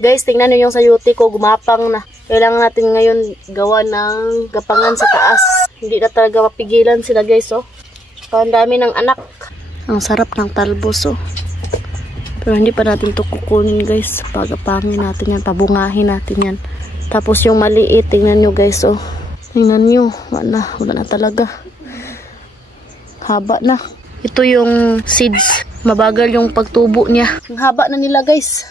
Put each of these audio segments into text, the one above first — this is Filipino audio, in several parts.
Guys, tingnan nyo yung sayuti ko, gumapang na. Kailangan natin ngayon gawa ng gapangan sa taas. Hindi na talaga mapigilan sila guys, oh. Ang dami ng anak. Ang sarap ng talbos, oh. Pero hindi pa natin to kukunin guys. Pagapangin natin yan, pabungahin natin yan. Tapos yung maliit, tingnan nyo guys, oh. Tingnan nyo, wala na talaga. Haba na. Ito yung seeds. Mabagal yung pagtubo niya. Ang haba na nila guys.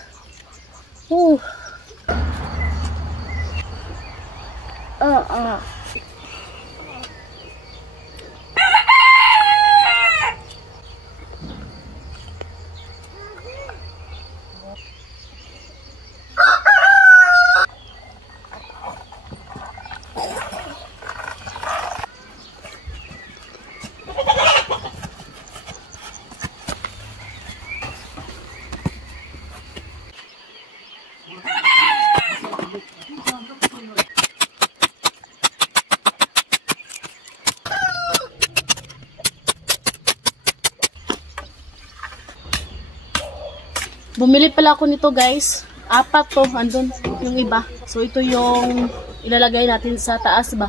Bumili pala ako nito guys. 4 to, andun yung iba. So ito yung ilalagay natin sa taas ba.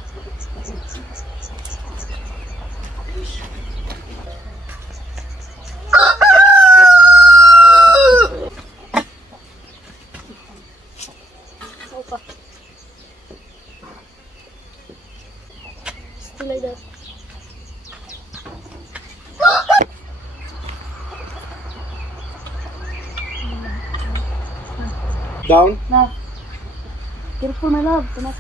Still like that. Down? No. Careful, my love. Come on.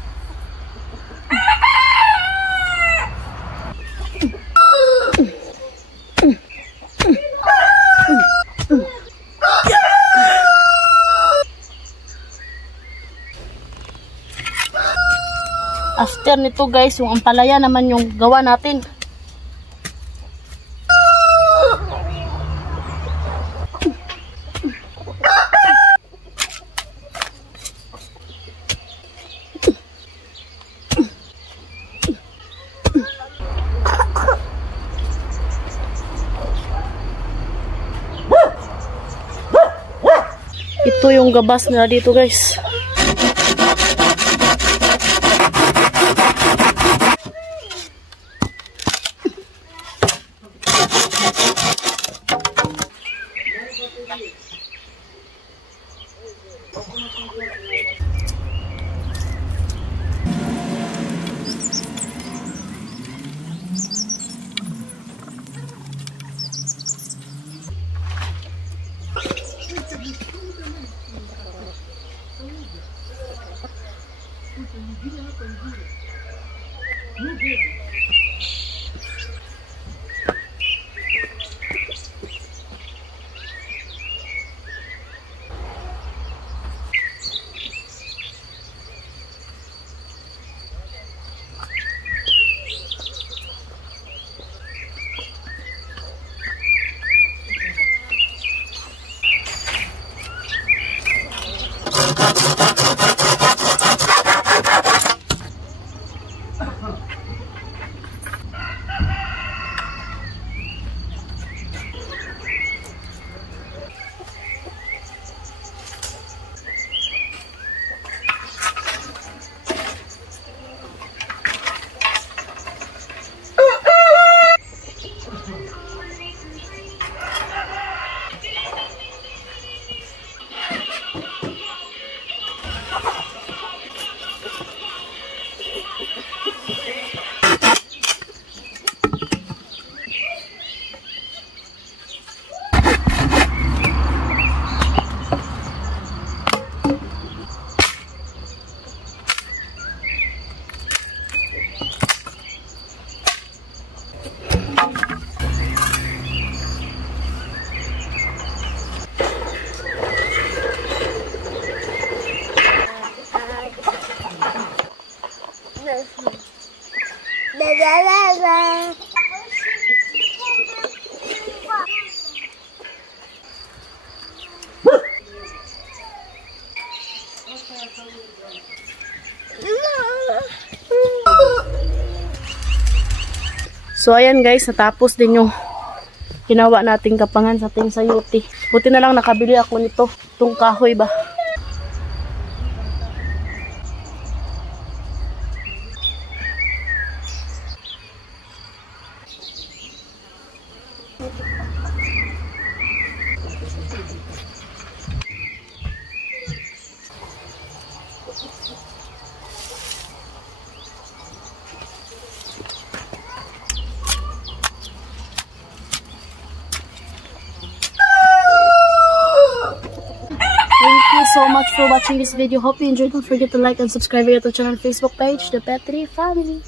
After nito guys, yung ampalaya naman yung gawa natin. Ito yung gabas nila dito guys. So ayan guys, natapos din yung ginawa nating kapangan sa ating sayuti. Buti na lang nakabili ako nito, itong kahoy ba. so much for watching this video. Hope you enjoyed. Don't forget to like and subscribe to our channel and Facebook page, The Petri Family.